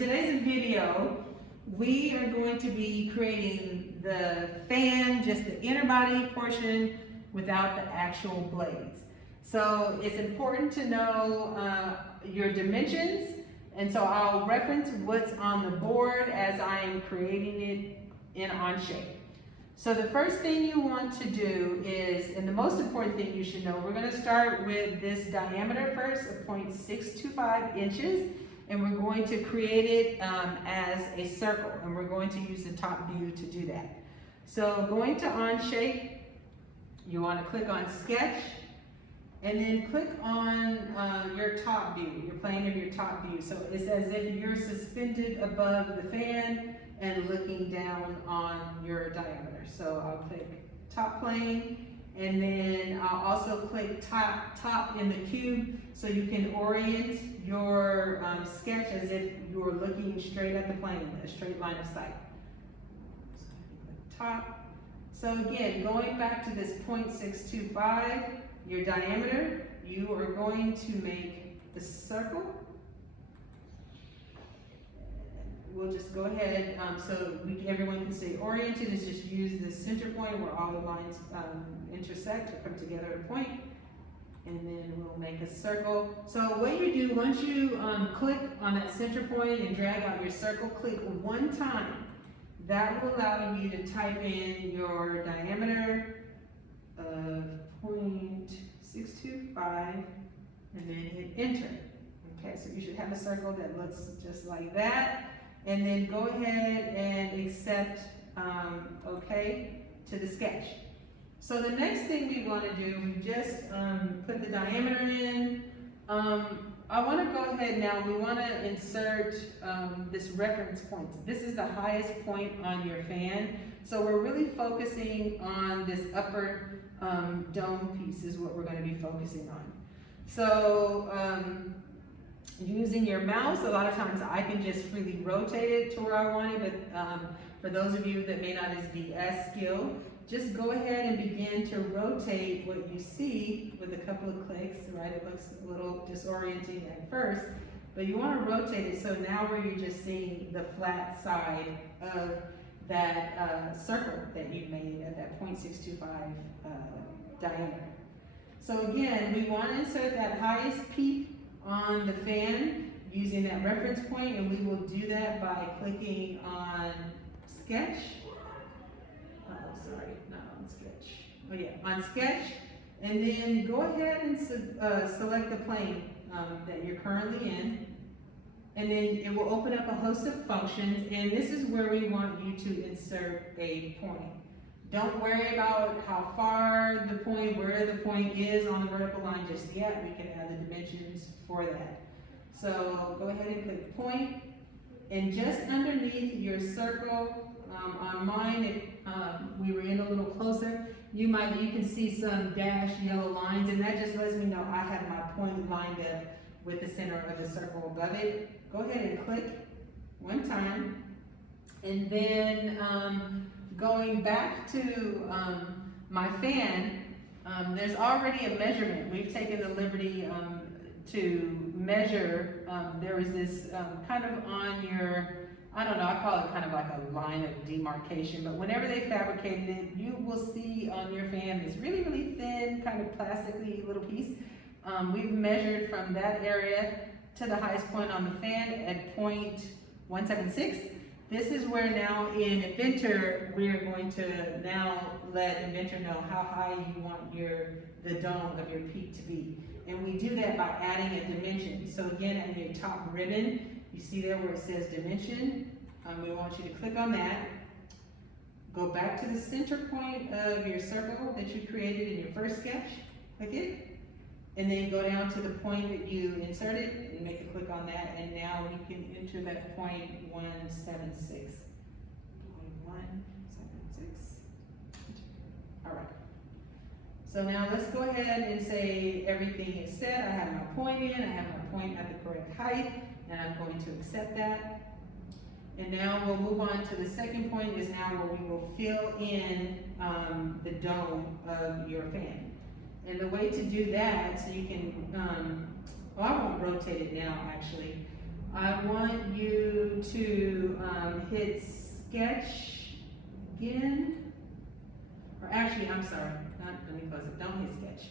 today's video, we are going to be creating the fan, just the inner body portion without the actual blades. So it's important to know your dimensions, and so I'll reference what's on the board as I am creating it in Onshape. So the first thing you want to do is, and the most important thing you should know, we're going to start with this diameter first of 0.625 inches, and we're going to create it as a circle, and we're going to use the top view to do that. So going to Onshape, you want to click on Sketch, and then click on your top view, your plane of your top view. So it's as if you're suspended above the fan and looking down on your diameter. So I'll click top plane, and then I'll also click top in the cube so you can orient your sketch as if you're looking straight at the plane, a straight line of sight. So click top. So again, going back to this 0.625, your diameter, you are going to make the circle. We'll just go ahead, so everyone can stay oriented, is just use the center point where all the lines intersect or come together at a point, and then we'll make a circle. So what you do, once you click on that center point and drag out your circle, click one time. That will allow you to type in your diameter of 0.625 and then hit enter. Okay, so you should have a circle that looks just like that. And then go ahead and accept OK to the sketch. So the next thing we want to do, we just put the diameter in. I want to go ahead now, we want to insert this reference point. This is the highest point on your fan. So we're really focusing on this upper dome piece is what we're going to be focusing on. So using your mouse, a lot of times I can just freely rotate it to where I want it, but for those of you that may not be as skilled, just go ahead and begin to rotate what you see with a couple of clicks, right? It looks a little disorienting at first, but you want to rotate it so now where you're just seeing the flat side of that circle that you made at that 0.625 diameter. So again, we want to insert that highest peak on the fan using that reference point, and we will do that by clicking on Sketch. Oh, sorry, not on Sketch. Oh yeah, on Sketch, and then go ahead and select the plane that you're currently in, and then it will open up a host of functions, and this is where we want you to insert a point. Don't worry about how far the point, where the point is on the vertical line just yet. We can add the dimensions for that. So go ahead and click point, and just underneath your circle, on mine, if we were in a little closer, you can see some dashed yellow lines, and that just lets me know I have my point lined up with the center of the circle above it. Go ahead and click one time, and then going back to my fan, there's already a measurement. We've taken the liberty to measure. There was this kind of on your, I don't know, I call it kind of like a line of demarcation, but whenever they fabricated it, you will see on your fan this really, really thin, kind of plastically little piece. We've measured from that area to the highest point on the fan at 0.176. This is where now in Inventor, we are going to now let Inventor know how high you want the dome of your peak to be. And we do that by adding a dimension. So again, at your top ribbon, you see there where it says dimension. We want you to click on that. Go back to the center point of your circle that you created in your first sketch. Click it. And then go down to the point that you inserted and make a click on that, and now we can enter that 0.176. 0.176. All right. So now let's go ahead and say everything is set. I have my point in, I have my point at the correct height, and I'm going to accept that. And now we'll move on to the second point, is now where we will fill in the dome of your fan. And the way to do that, so you can, well, I won't rotate it now actually. I want you to hit sketch again. Or actually, I'm sorry, let me close it, don't hit sketch.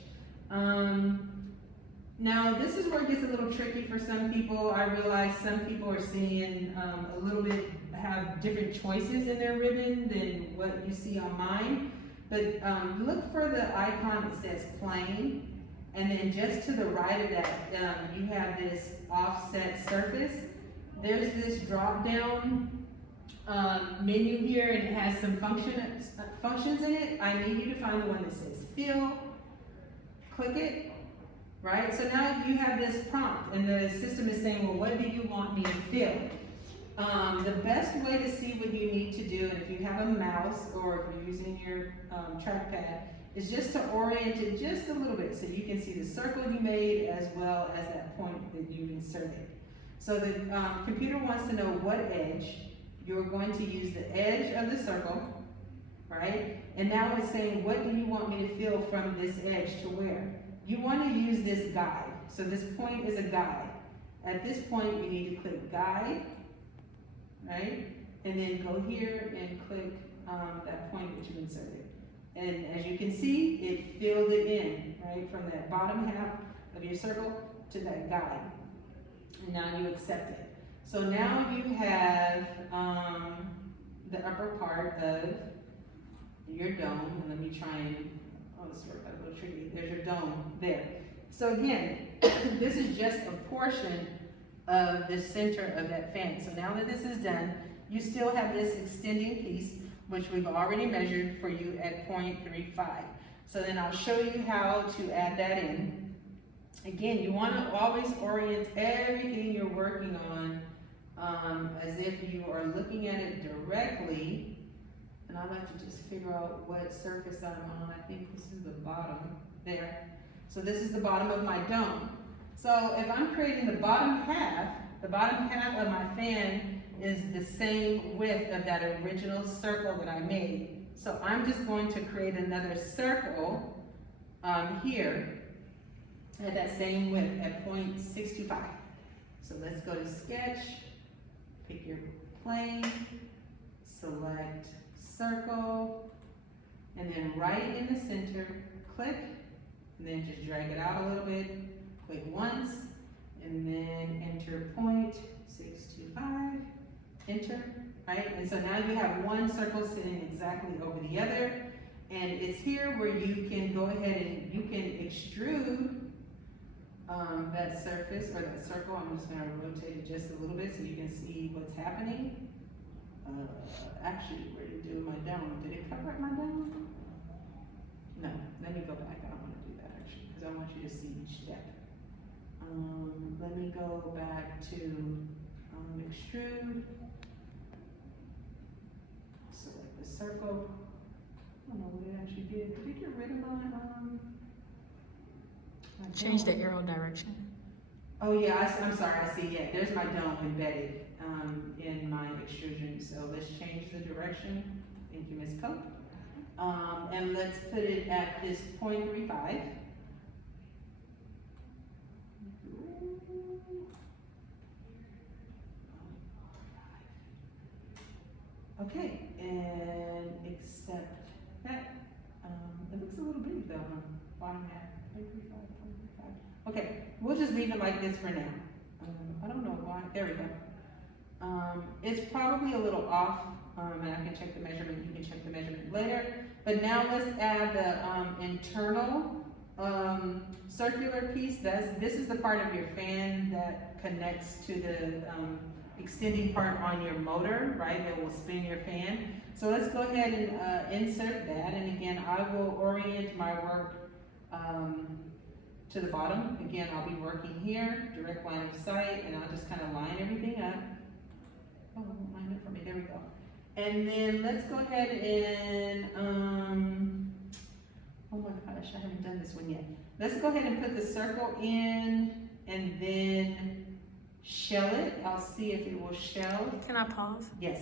Now this is where it gets a little tricky for some people. I realize some people are seeing a little bit, have different choices in their ribbon than what you see on mine. But look for the icon that says plain, and then just to the right of that, you have this offset surface. There's this drop down menu here, and it has some functions in it. I need you to find the one that says fill, click it, right? So now you have this prompt, and the system is saying, well, what do you want me to fill? The best way to see what you need to do, and if you have a mouse or if you're using your trackpad, is just to orient it just a little bit so you can see the circle you made as well as that point that you inserted. So the computer wants to know what edge. You're going to use the edge of the circle, right? And now it's saying, what do you want me to fill from this edge to where? You want to use this guide. So this point is a guide. At this point, you need to click guide, right? And then go here and click that point that you inserted. And as you can see, it filled it in, right? From that bottom half of your circle to that guide. And now you accept it. So now you have the upper part of your dome. And let me try and, oh, this worked out a little tricky. There's your dome there. So again, this is just a portion of the center of that fan. So now that this is done, you still have this extending piece, which we've already measured for you at 0.35. So then I'll show you how to add that in. Again, you want to always orient everything you're working on as if you are looking at it directly. And I like to just figure out what surface I'm on. I think this is the bottom there. So this is the bottom of my dome. So if I'm creating the bottom half of my fan is the same width of that original circle that I made. So I'm just going to create another circle here at that same width at 0.625. So let's go to sketch, pick your plane, select circle, and then right in the center, click, and then just drag it out a little bit, click once, and then enter 0.625, enter, right? And so now you have one circle sitting exactly over the other, and it's here where you can go ahead and you can extrude that surface or that circle. I'm just going to rotate it just a little bit so you can see what's happening. Actually, where did it do my dome? Did it cover up my dome? No, let me go back. I don't want to do that actually because I want you to see each step. Let me go back to extrude. Select the circle. I don't know what it actually did. Did it get rid of my Change the arrow direction. Oh yeah, I'm sorry, I see, yeah, there's my dome embedded in my extrusion. So let's change the direction. Thank you, Ms. Cope. And let's put it at this 0.35. Okay, and accept that. It looks a little big though, huh? Bottom half, 0.35. Okay, we'll just leave it like this for now. I don't know why, there we go. It's probably a little off, and I can check the measurement, you can check the measurement later. But now let's add the internal circular piece. This is the part of your fan that connects to the extending part on your motor, right, that will spin your fan. So let's go ahead and insert that, and again, I will orient my work to the bottom. Again, I'll be working here, direct line of sight, and I'll just kind of line everything up. Oh, line it for me, there we go. And then let's go ahead and, oh my gosh, I haven't done this one yet. Let's go ahead and put the circle in and then shell it. I'll see if it will shell. Can I pause? Yes.